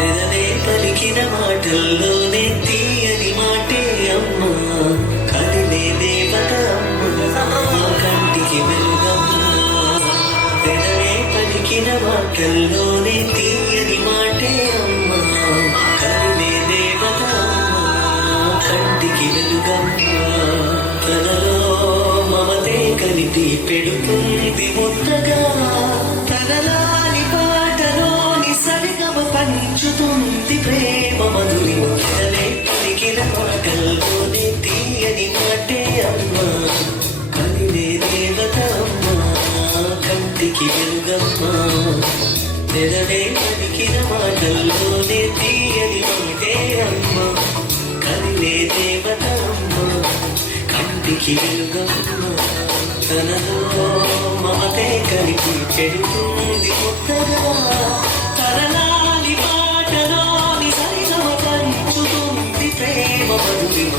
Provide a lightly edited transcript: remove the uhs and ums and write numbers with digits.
ఎదనే పలికిన మాటల్లోనే తీయని మాటే అమ్మా, కదిలే దేవత అమ్మా, కంటికి వెలుగమ్మా. ఎదనే పలికిన మాటల్లోనే తీయని మాటే అమ్మా, కదిలే దేవత అమ్మా, కంటికి వెలుగమ్మా. తనలో మమతే కలిపి పెడుతుంది ముద్దగా, తనలాని పాటలోని సరిగమ పంచుతుంది ప్రేమ మధురి. ఎదనే పలికిన మాటల్లోనే తీయని మాటే అమ్మా, కదిలే దేవత అమ్మా, కంటికి వెలుగమ్మా. ఎదనే పలికిన మాటల్లోనే తీయని మాటే అమ్మా, కదిలే దేవత అమ్మా, కంటికి వెలుగమ్మా. తనలో మమతే కలిపి పెడుతుంది ముద్దగా, తనలాని పాటలోని సరిగమ పంచుతుంది ప్రేమ మధురిమ.